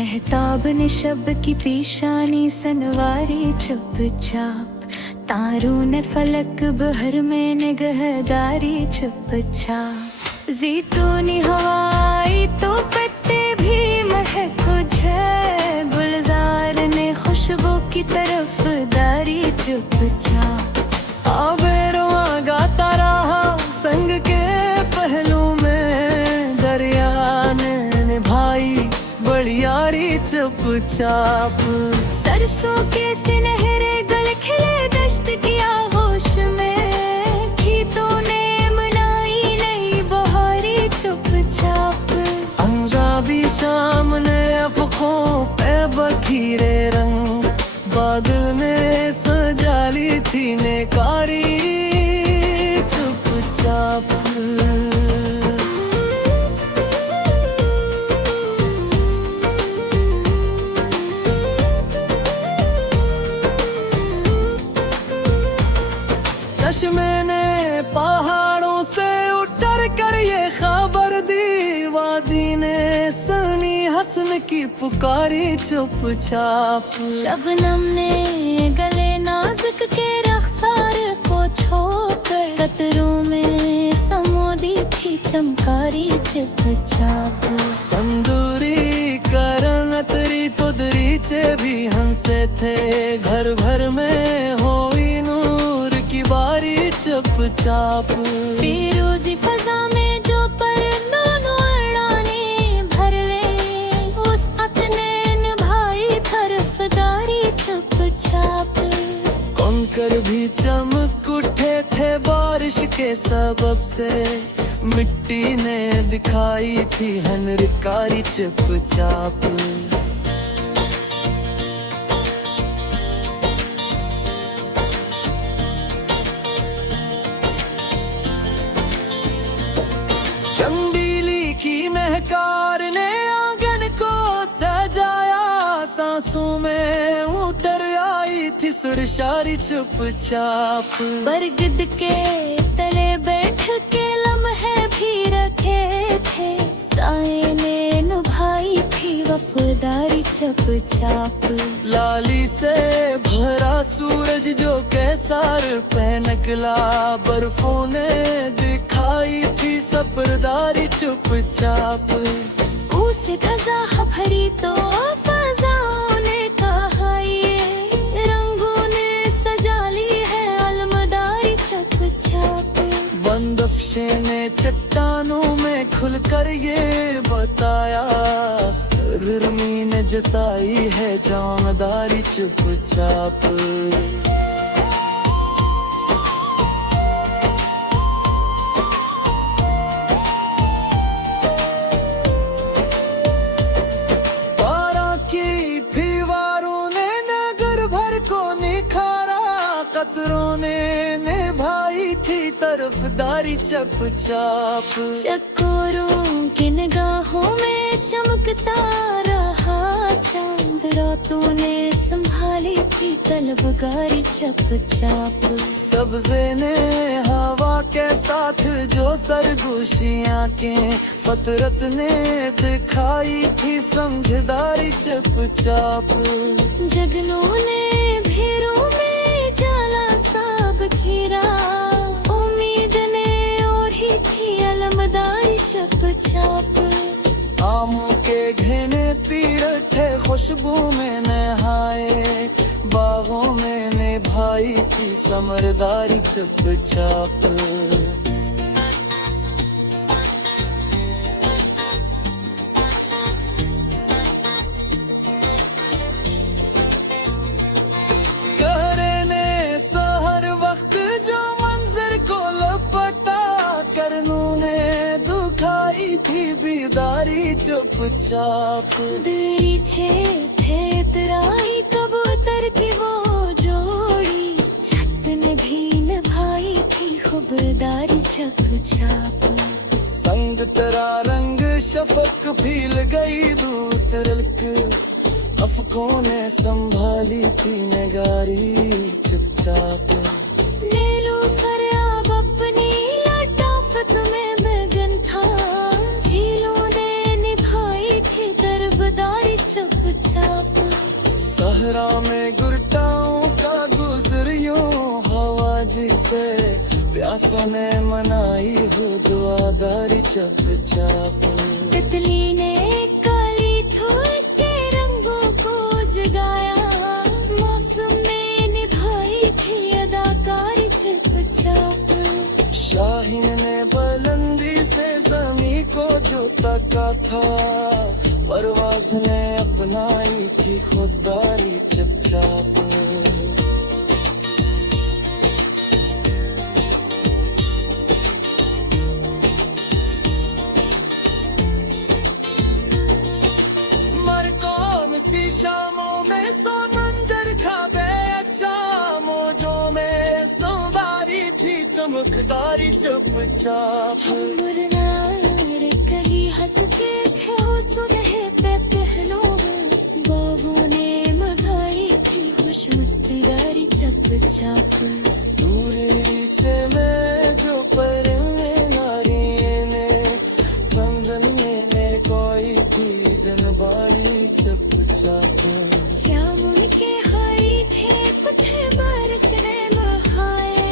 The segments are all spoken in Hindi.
महताब ने शब की पेशानी सनवारी चुपचाप, तारों ने फलक बहर में निगहदारी चुपचाप। ज़ैतूनी हवाई तो पत्ते भी महक उठे, गुलजार ने खुशबू की तरफदारी चुपचाप। आबेरुआ गाता रहा संग के पहलू में, दरिया ने निभाई बड़ी यारी चुपचाप। सरसों के सुनहरे गल खिले दश्त की आगोश में, खेतों ने मनाई नई बहारी चुपचाप। अंजाबी शाम ने अफ़क़ों पे बखीरे रंग, बादल ने सजा ली थी नेकारी चुपचाप। चश्मे ने पहाड़ों से उतर कर ये खबर दी, वादी ने सनी हसन की पुकारी चुपचाप। शबनम ने गले नाजुक के रखसार को छोड़कर, कतरों में समोदी थी चमकारी चुपचाप। संदूरी करन तरी तो दरीचे भी हंसे थे, घर भर में होई नूर की बारी चुपचाप। फिरोजी फजा में जो परनों अड़ाने भर ले, उस ने निभाई तरफदारी चुपचाप। कौनकर भी चमक उठे थे बारिश के सबब से, मिट्टी ने दिखाई थी हनरकारी चुपचाप। चंबीली की महकार ने आंगन को सजाया, सांसों में उतर आई थी सुरशारी चुपचाप। बरगद के तले बैठ के लम्हे भी रखे थे, साए ने निभाई थी वफादारी चुपचाप। लाली से भरा सूरज जो कैसार पे निकला, बर्फों ने दिखाई थी सफरदारी चुपचाप। उसे खजा भरी तो फजाओं ने कहा, ये रंगों ने सजा ली है अलमदारी चुपचाप। बंदफ्शे ने चट्टानों में खुलकर ये बताया, रिरमी ने जताई है जामदारी चुपचाप। पारा की फीवारों ने नगर भर को निखारा, कतरों ने निभाई थी तरफदारी चुपचाप। चकोरों की निगाहों में चमकता रहा चांद, रातों ने संभाली थी तलबगारी चुपचाप। सब्ज़े ने हवा के साथ जो सरगोशियां के, फतरत ने दिखाई थी समझदारी चुपचाप। जगनों ने भीड़ों में जाला सा बखेरा, उम्मीद ने ओढ़ी थी अलमदारी चुपचाप। आमों के घने पेड़ थे खुशबू में नहाए, बागों में निभाई थी समरदारी चुपचाप। कहरे ने सहर वक्त जो मंजर को लपटा, करनों ने दुखाई थी बेदारी चुपचाप। देरी छे थे तराई कबूतर की वो जोड़ी, छत ने भी निभाई थी खुबदारी चुपचाप। संग तेरा रंग शफक फील गई दूत रलक, अफकों ने संभाली थी नगारी चुपचाप। नीलूफर अब अपनी लटाफत में मगन था, झीलों ने निभाई थी तरबदारी चुप प्यासों ने मनाई हो दुआदारी चुपचाप। तितली ने काली धूल के रंगों को जगाया, मौसम में निभाई थी अदाकारी चुपचाप। शाहीन ने बुलंदी से जमी को जो तका था, परवाज ने अपनाई थी खुददारी चुपचाप। मर कौन सी शामों में समंदर खा गए, मौजों में सवारी थी चमकदारी चुपचाप। मुरनार कली हंसते थे वो सुनहे पे पहलू, बाबू ने मगाई थी खुशमुत्तगारी चुपचाप। दूर से मैं जो परने नारी ने समझने में कोई थी दिनबारी चुपचाप। क्या उनके हाई थे कुछ बारिश ने बहाए,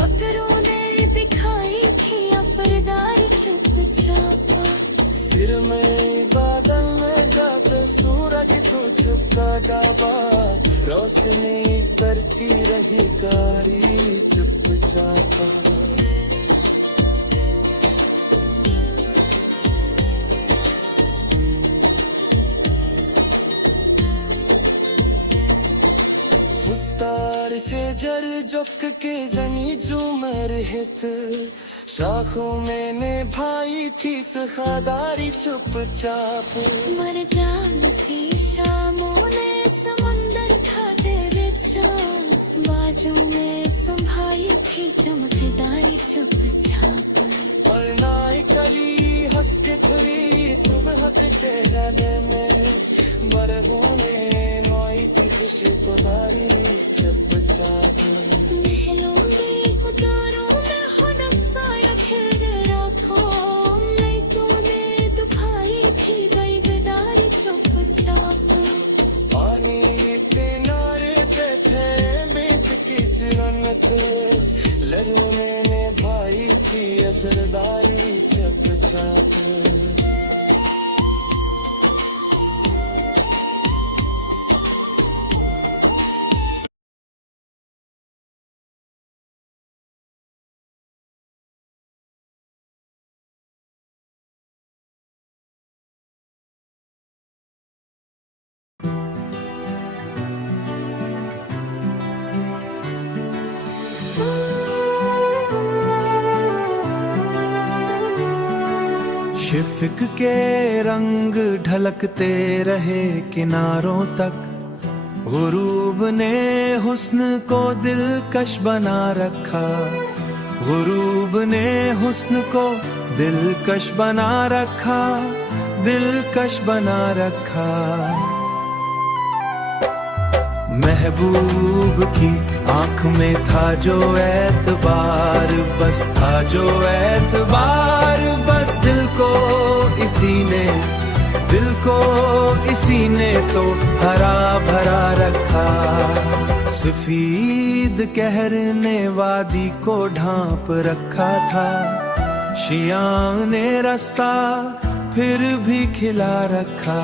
बकरों ने दिखाई थी अफरदारी चुपचाप। सिर में बादल लगा तो सूरज को झुका डाबा, रोशनी करती रही कारी चुपचाप। सुतार से जर जुक के जनी झूमर हित, शाखों में निभाई थी सखादारी चुपचाप। मर जान सी शामों ने समंदर खाते बिछा, बाजू में संभाई थी चमकदारी चुपचाप। और नाई कली हंस के खुली सुबह के रहने में, बरगों ने नोई थी खुशी को दारी चुपचाप। महलों के कुदारों में हो नसाया खेल रखो, मैं तूने दुखाई थी बेदारी चुपचाप। पानी किनारे पे थे बीत की चिरनत, लहरों में निभाई थी असरदारी चुपचाप। शिफक के रंग ढलकते रहे किनारों तक, गुरूब ने हुस्न को दिलकश बना रखा, गुरूब ने हुस्न को दिलकश बना रखा, दिलकश बना रखा। महबूब की आंख में था जो एतबार, बस था जो एतबार, बस दिल को इसी ने तो हरा भरा रखा। सफीद कहर ने वादी को ढांप रखा था, शियां ने रास्ता फिर भी खिला रखा,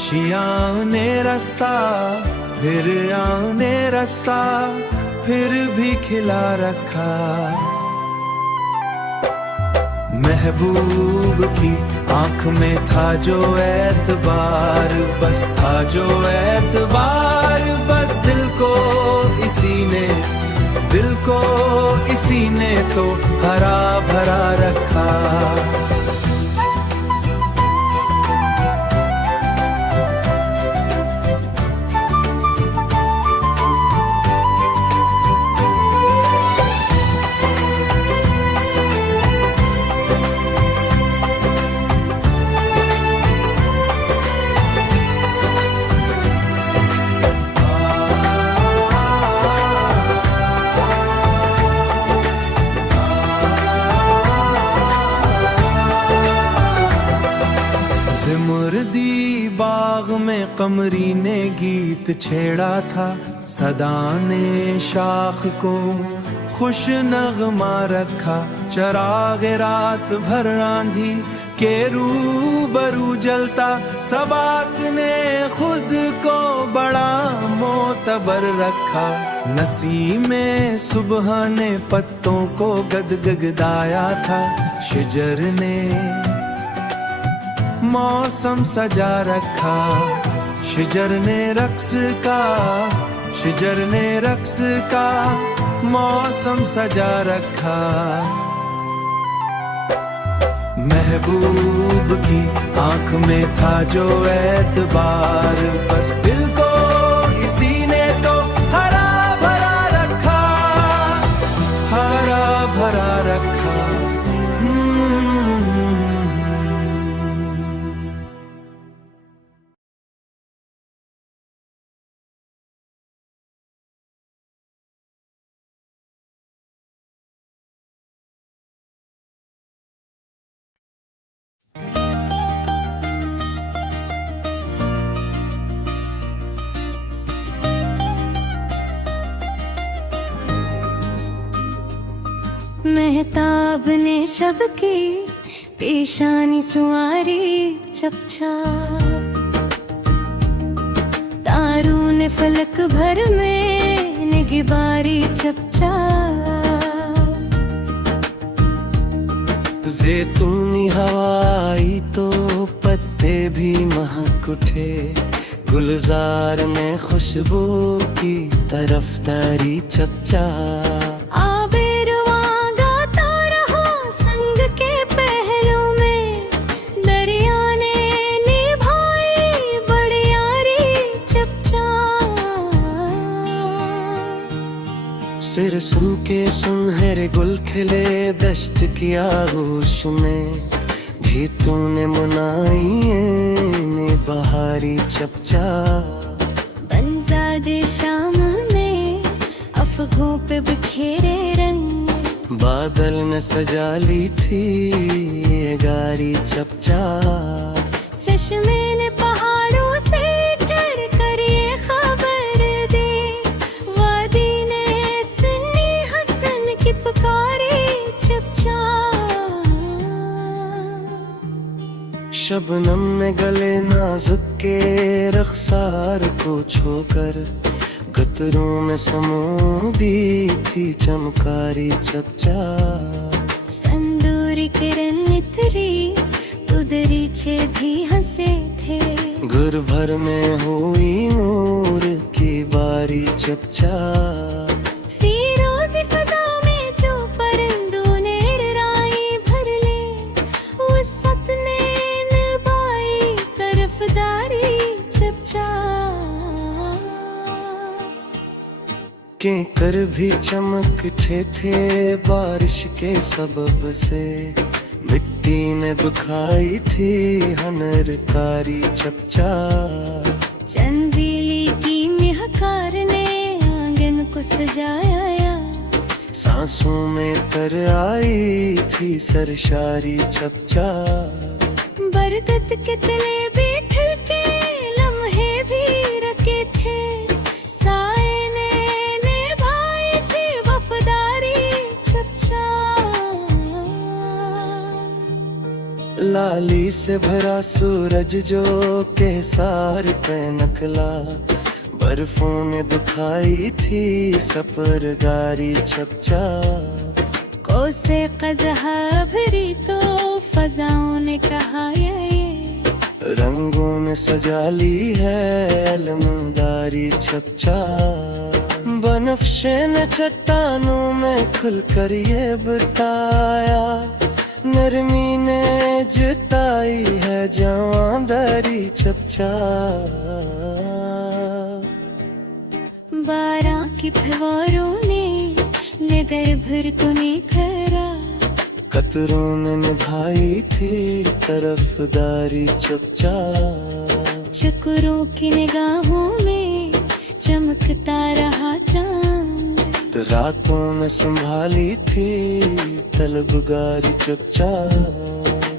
शियां ने रास्ता फिर आने रास्ता फिर भी खिला रखा। महबूब की आंख में था जो एतबार, बस था जो एतबार, बस दिल को इसी ने तो हरा भरा रखा। सिमरदी बाग में कमरी ने गीत छेड़ा था, सदा ने शाख को खुश नगमा रखा। चराग रात भर आंधी के रूबरू जलता, सबात ने खुद को बड़ा मोतबर रखा। नसीमे सुबह ने पत्तों को गदगदाया था, शिजर ने मौसम सजा रखा। शिजर ने रक्स का, शिजर ने रक्स का मौसम सजा रखा। महबूब की आंख में था जो एतबार, बस दिल को इसी ने तो हरा भरा रखा, हरा भरा रखा। मेहताब ने शब की पेशानी सुआरी चपचा, तारों ने फलक भर में निगहबारी चपचा। ज़ैतूनी हवा आई तो पत्ते भी महक उठे, गुलजार ने खुशबू की तरफदारी चपचा। सिर सुन के सुनहरे गुल खिले दश्त की आगोश में, गीतों ने मुनाई ने बहारी चपचा। बनजादे शाम में अफगों पे बिखेरे रंग, बादल ने सजा ली थी ये गारी चपचा। चश्मे ने पहाड़ों से कर कर ये खबर दी, वादी ने सुनी हसन की पुकारे चपचा। शबनम में गले नाजुक के रखसार को छोकर, गतरों में समूदी थी चमकारी चपचा। संदूरी किरण नितरी तो दरीचे भी हंसे थे, गुर भर में हुई नूर की बारी चपचा। फिरोजी फजा में जो परिंदों ने राई भर ले, वसत ने निभाई तरफदारी चपचा। के कर भी चमक थे बारिश के सबब से, मिट्टी ने दुखाई थी हनरकारी चपचा। चंदेली की महकार ने आंगन को सजाया, सांसों में तर आई थी सरशारी चपचा। बरगद के तले बैठ के लम्हे भी रखे थे, साए ने निभाई थी वफादारी चपचा। लाली से भरा सूरज जो केसार पे नकला, बर्फों ने दुखाई थी सफरगारी चपचा। कोसे कज़हा भरी तो फजाओं ने कहा ये, रंगों ने सजा ली है अलमदारी चपचा। बनफ्शे ने चट्टानों में खुलकर ये बताया, नरमी ने जिताई है जवानदारी चपचा। बारां की फवारों ने नगर भर को निखरा, कतरों ने निभाई थी तरफदारी चपचा। चकोरों की निगाहों में चमकता रहा चांद, तो रातों में संभाली थी तलबगारी चपचा।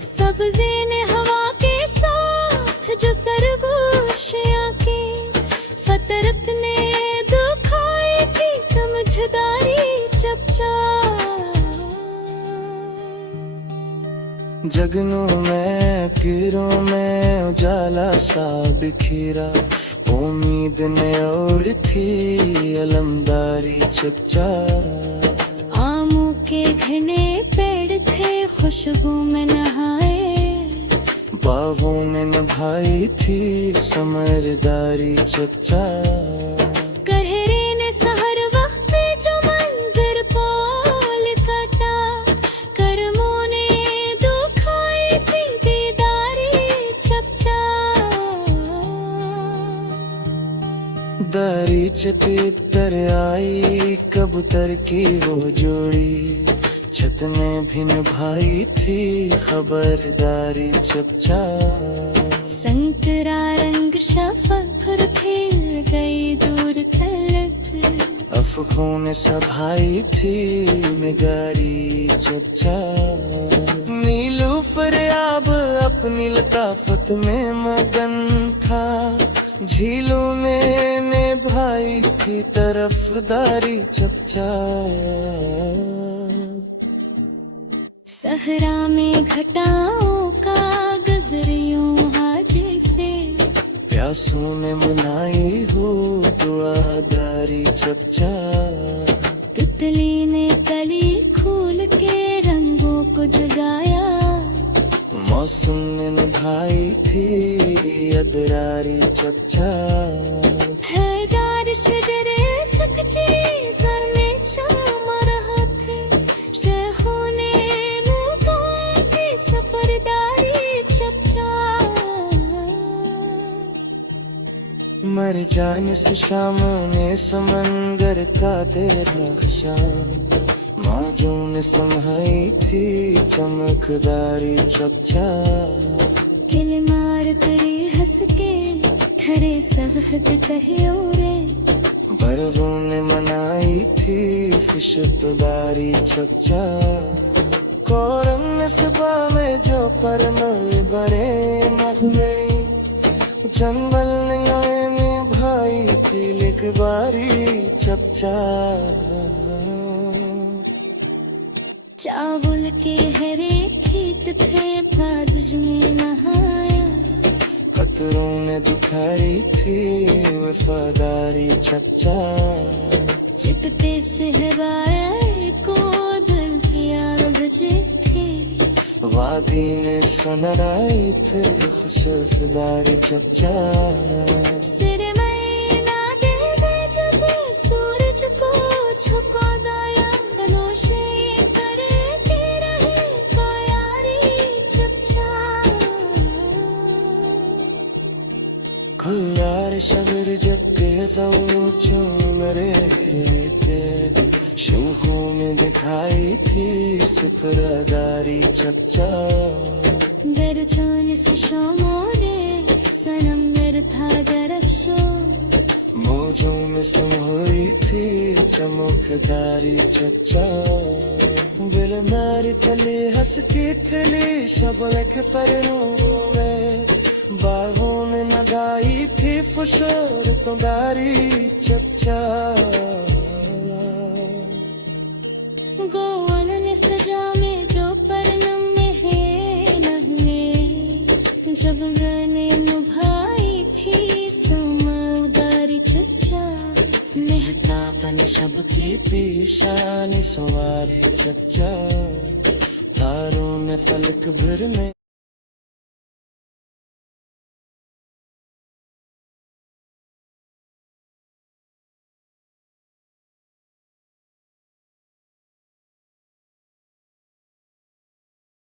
सब्ज़े ने हवा के साथ जो सरगोशियां की, फतरत ने दुखाई थी समझदारी चपचा। जगनों में किरों में उजाला सा बिखेरा, उम्मीद ने और थी अलमदारी चपचा। आमों के घने पेड़ थे खुशबू में नहाए, बागों में निभाई थी समरदारी चपचा। करहरे ने सहर वक्त जो मंजर पोल काटा, करमों ने दुखाई थी बेदारी चपचा। दारी चपेतर आई कबूतर की वो जोड़ी, छत में भी निभाई थी खबरदारी चपचा। संतरा रंग शफक फिर गई दूर खलक, अफकों ने सभाई थी निगारी चपचा। नीलूफर आब अपनी लताफत में मगन था, झीलों में निभाई थी तरफदारी चपचा। सहरा में घटाओं का गजरियों हाजे से, प्यासों ने मनाई हो दुआदारी चपचा। तितली ने कली खोल के रंगों को जगाया, मौसम ने निभाई थी अदरारी चपचा। हैदार शजरे छकची सर में चाम रहा थे, शहों ने मुगों की सफरदारी चपचा। मर जाने से शामों ने समंदर का तेरा शाम, मौजों ने संभाई थी चमकदारी चपचा। किलमार करी हंस के खरे सहद कहियो रे, बरगों ने मनाई थी फिशतदारी चपचा। कोरम ने सुबह में जो परमल बरे नगमे, चंबल ने गाए में भाई थी लिखबारी चपचा। चावल के हरे खेत थे बारिश में नहाया, कतरों ने दिखाई थी वफादारी चपचा। चिपते सहबाया को दिल किया बजे थे, वादी ने सुनराई थी खुशफदारी चपचा। सिर में ना दे जब सूरज को छुपा दाया, रोशनी करे तेरा है प्यारी चपचा। खुयार शबर जब के सऊचो मेरे ते, शूहों में दिखाई थी सुफरादारी चपचा। दरजान से शामों ने सनम मेर था दरक्षो, मौजों में संभोरी थी चमकदारी चपचा। बिल मारी तली हंस की थली शबलक पर में, बाहों में लगाई थी फुशोर तुंगारी चपचा। गोवन ने सजा में जो परनम में है नहने, जब गने निभाई थी समरदारी चपचा। मेहता बनी सबकी पेशानी सवारी चपचा। तारों ने फलक भर में